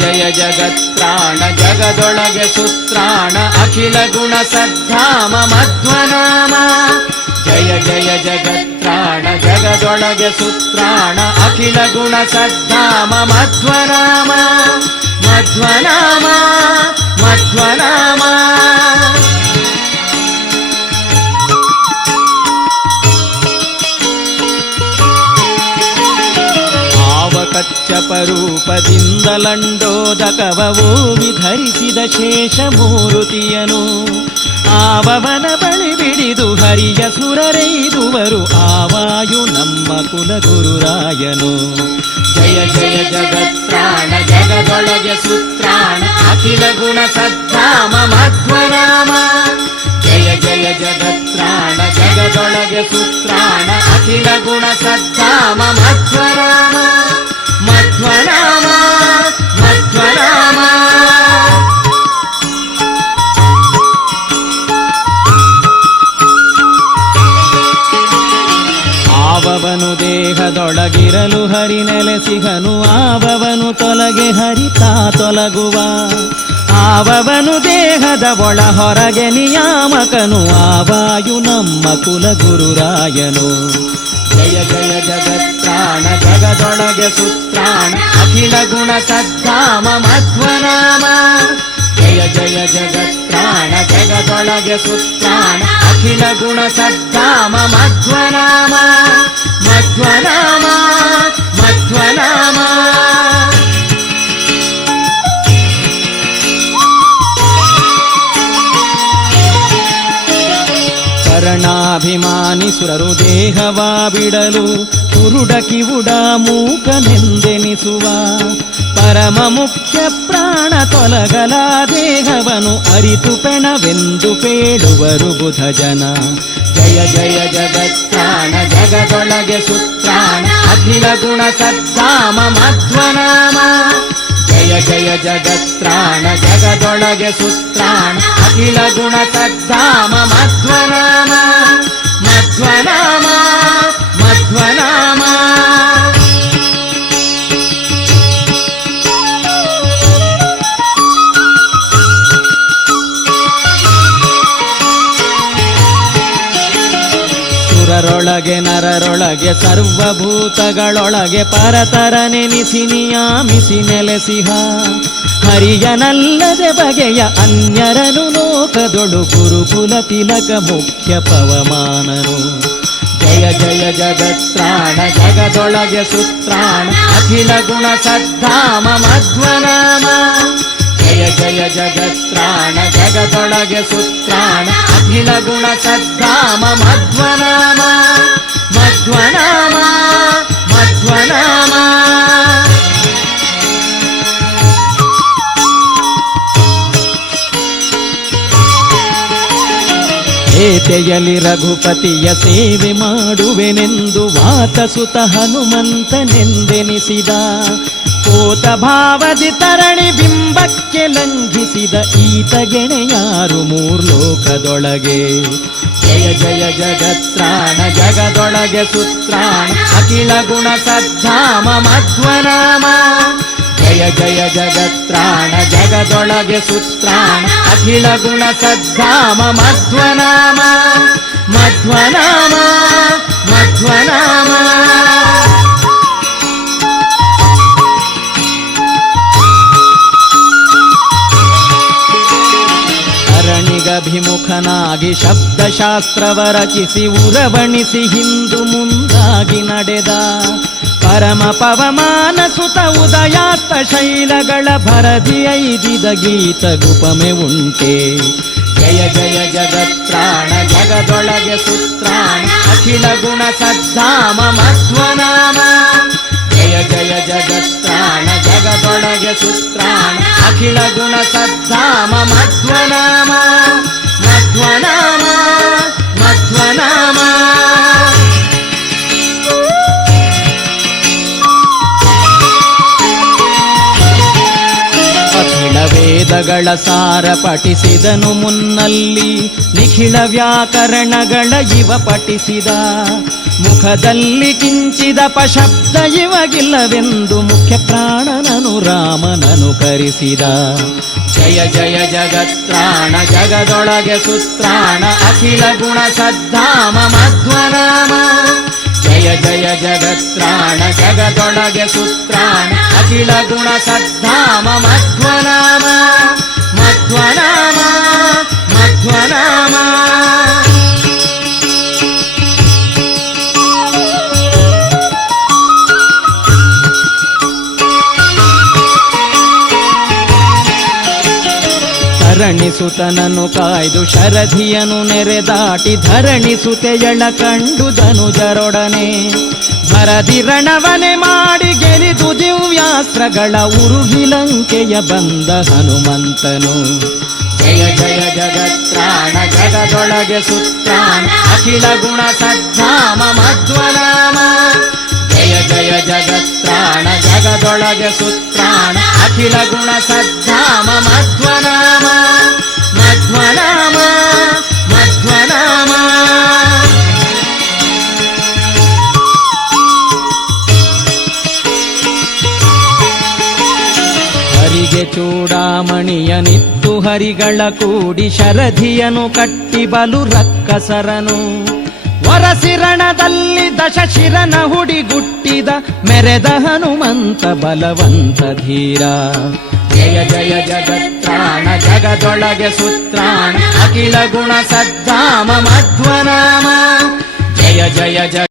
ಜಯ ಜಗತ್ರಾಣ ಜಗದೊಳಗೆ ಸುತ್ರಾಣ ಅಖಿಲ ಗುಣ ಸದ್ಧಾಮ ಮಧ್ವನಾಮ. ಜಯ ಜಯ ಜಗತ್ರಾಣ ಜಗದೊಳಗೆ ಸುತ್ರಾಣ ಅಖಿಲ ಗುಣ ಸದ್ಧಾಮ ಮಧ್ವನಾಮ. ಮಧ್ವನಾಮ ಮಧ್ವನಾಮ. ಕಚ್ಚಪರೂಪದಿಂದಲಂಡೋದಕವೋ ವಿಧರಿಸಿದ ಶೇಷಮೂರುತಿಯನು ಆವವನ ಬಳಿ ಬಿಡಿದು ಹರಿಯ ಸುರರೈದುವರು ಆವಾಯು ನಮ್ಮ ಕುಲಗುರುರಾಯನು. ಜಯ ಜಯ ಜಗತ್ರಾಣ ಜಗದೊಳಗೆ ಸುತ್ರಾಣ ಅಖಿಲ ಗುಣ ಸದ್ಧಾಮ ಮಧ್ವನಾಮ. ಜಯ ಜಯ ಜಗತ್ರಾಣ ಜಗದೊಳಗೆ ಸುತ್ರಾಣ ಅಖಿಲ ಗುಣ ಸದ್ಧಾಮ ಮಧ್ವನಾಮ. ಮಧ್ವನಾಮ ಮಧ್ವನಾಮ. ಆವವನು ದೇಹದೊಳಗಿರಲು ಹರಿ ನೆಲೆಸಿಗನು ಆವವನು ತೊಲಗೆ ಹರಿತಾ ತೊಲಗುವ. ಆವವನು ದೇಹದ ಒಳ ಹೊರಗೆ ನಿಯಾಮಕನು ಆವಾಯು ನಮ್ಮ ಕುಲಗುರುರಾಯನು. ಜಯ ಜಯ ಜಗತ್ರಾಣ ಜಗದೊಳಗೆ ಸುತ್ರಾಣ ಅಖಿಲ ಗುಣ ಸದ್ಧಾಮ ಮಧ್ವನಾಮ. ಜಯ ಜಯ ಜಗತ್ರಾಣ ಜಗದೊಳಗೆ ಸುತ್ರಾಣ ಅಖಿಲ ಗುಣ ಸದ್ಧಾಮ ಮಧ್ವನಾಮ. ಮಧ್ವನಾಮ ಮಧ್ವನಾಮ. ಕರ್ಣಾಭಿಮಾನಿ ಸುರರು ದೇಹವಾ ಬಿಡಲು ಕುರುಡ ಕಿವುಡ ಮೂಕನೆಂದೆನಿಸುವ. ಪರಮ ಮುಖ್ಯ ಪ್ರಾಣ ತೊಲಗಲ ದೇಹವನು ಅರಿತು ಪೆಣವೆಂದು ಪೇಳುವರು ಬುಧ ಜನ. ಜಯ ಜಯ ಜಗತ್ರಾಣ ಜಗದೊಳಗೆ ಸುತ್ರಾಣ ಅಖಿಲ ಗುಣ ಸದ್ಧಾಮ ಮಧ್ವನಾಮ. ಜಯ ಜಯ ಜಗತ್ರಾಣ ಜಗದೊಳಗೆ ಸುತ್ರಾಣ ಅಖಿಲ ಗುಣ ಸದ್ಧಾಮ ಮಧ್ವನಾಮ. ಮಧ್ವನಾಮ ಮಧ್ವನಾಮ. ಸುರರೊಳಗೆ ನರರೊಳಗೆ ಸರ್ವಭೂತಗಳೊಳಗೆ ಪರತರ ನೆನೆಸಿ ನಿಯಾಮಿಸಿ ನೆಲೆಸಿಹ. ಹರಿಯನಲ್ಲದೆ ಬಗೆಯ ಅನ್ಯರನು ಲೋಕದೊಳು ಗುರುಕುಲ ತಿಲಕ ಮುಖ್ಯ ಪವಮಾನನು. ಜಯ ಜಯ ಜಗತ್ರಾಣ ಜಗದೊಳಗೆ ಸುತ್ರಾಣ ಅಖಿಲ ಗುಣ ಸದ್ಧಾಮ ಮಧ್ವನಾಮ. ಜಯ ಜಯ ಜಗತ್ರಾಣ ಜಗದೊಳಗೆ ಸುತ್ರಾಣ ಅಖಿಲ ಗುಣ ಸದ್ಧಾಮ ಮಧ್ವನಾಮ. ಮಧ್ವನಾಮ ಮಧ್ವನಾಮ. ಏತೆಯಲಿ ರಘುಪತಿಯ ಸೇವೆ ಮಾಡುವೆನೆಂದು ವಾತಸುತ ಹನುಮಂತನೆಂದೆನಿಸಿದ. ಕೋತ ಭಾವದಿ ತರಣಿ ಬಿಂಬಕ್ಕೆ ಲಂಘಿಸಿದ ಈತ ಗೆಣೆಯಾರು ಮೂರ್ಲೋಕದೊಳಗೆ. ಜಯ ಜಯ ಜಗತ್ರಾಣ ಜಗದೊಳಗೆ ಸುತ್ರಾಣ ಅಖಿಲ ಗುಣ ಸದ್ಧಾಮ ಮಧ್ವನಾಮ. ಜಯ ಜಯ ಜಗತ್ರಾಣ ಜಗದೊಳಗೆ ಸುತ್ರಾಣ ಅಖಿಲ ಗುಣ ಸದ್ಧಾಮ ಮಧ್ವನಾಮ. ಮಧ್ವನಾಮ ಮಧ್ವನಾಮ. ಅರಣಿಗಭಿಮುಖನಾಗಿ ಶಬ್ದಶಾಸ್ತ್ರವ ರಚಿಸಿ ಉರವಣಿಸಿ ಹಿಂದು ಮುಂದಾಗಿ ನಡೆದ. ಪರಮ ಪವಮಾನ ಸುತ ಉದಯಾಸ್ತ ಶೈಲಗಳ ಭರದಿ ಐದಿದ ಗೀತ ಗುಪಮೆ ಉಂಟೆ. ಜಯ ಜಯ ಜಗತ್ರಾಣ ಜಗದೊಳಗೆ ಸುತ್ರಾಣ ಅಖಿಲ ಗುಣ ಸದ್ಧಾಮ ಮಧ್ವನಾಮ. ಜಯ ಜಯ ಜಗತ್ರಾಣ ಜಗದೊಳಗೆ ಸುತ್ರಾಣ ಅಖಿಲ ಗುಣ ಸದ್ಧಾಮ ಮಧ್ವನಾಮ. ಮಧ್ವನಾಮ ಮಧ್ವನಾಮ. ಅಖಿಲ ವೇದಗಳ ಸಾರ ಪಠಿಸಿದನು ಮುನ್ನಲ್ಲಿ ನಿಖಿಳ ವ್ಯಾಕರಣಗಳ ಇವ ಪಠಿಸಿದ. ಮುಖದಲ್ಲಿ ಕಿಂಚಿದ ಪಶಬ್ದ ಇವಗಿಲ್ಲವೆಂದು ಮುಖ್ಯ ಪ್ರಾಣನನು ರಾಮನನು ಅನುಕರಿಸಿದ. ಜಯ ಜಯ ಜಗತ್ರಾಣ ಜಗದೊಳಗೆ ಸುತ್ರಾಣ ಅಖಿಲ ಗುಣ ಸದ್ಧಾಮ ಮಧ್ವನಾಮ. ಜಯ ಜಯ ಜಗತ್ರಾಣ ಜಗದೊಳಗೆ ಸುತ್ರಾಣ ಅಖಿಲ ಗುಣ ಸದ್ಧಾಮ ಮಧ್ವನಾಮ ಮಧ್ವನಾಮ ಮಧ್ವನಾಮ. ಧರಣಿಸುತನನ್ನು ಕಾಯ್ದು ಶರಧಿಯನು ನೆರೆದಾಟಿ ಧರಣಿಸುತೆಯಳ ಕಂಡು ಧನುಜರೊಡನೆ ಭರದಿ ರಣವನೆ ಮಾಡಿ ಗೆಲಿದು ದಿವ್ಯಾಸ್ತ್ರಗಳ ಉರುಗಿ ಲಂಕೆಯ ಬಂದ ಹನುಮಂತನು. ಜಯ ಜಯ ಜಗತ್ರಾಣ ಜಗದೊಳಗೆ ಸುತ್ರಾಣ ಅಖಿಲ ಗುಣ ಸದ್ಧಾಮ ಮಧ್ವನಾಮ. ಜಯ ಜಯ ಜಗತ್ರಾಣ ಜಗದೊಳಗೆ ಸುತ್ರಾಣ ಅಖಿಲ ಗುಣ ಸದ್ಧಾಮ ಮಧ್ವನಾಮ ಮಧ್ವನಾಮ ಮಧ್ವನಾಮ. ಹರಿಗೆ ಚೂಡಾಮಣಿಯನಿತ್ತು ಹರಿಗಳ ಕೂಡಿ ಶರಧಿಯನು ಕಟ್ಟಿ ಬಲು ರಕ್ಕಸರನು ವರಸಿರಣದಲ್ಲಿ ದಶಶಿರನ ಹುಡಿಗುಟ್ಟಿದ ಮೆರೆದ ಹನುಮಂತ ಬಲವಂತ ಧೀರ. ಜಯ ಜಯ ಜಗತ್ರಾಣ ಜಗದೊಳಗೆ ಸುತ್ರಾಣ ಅಖಿಲ ಗುಣ ಸದ್ಧಾಮ ಮಧ್ವನಾಮ. ಜಯ ಜಯ ಜಗ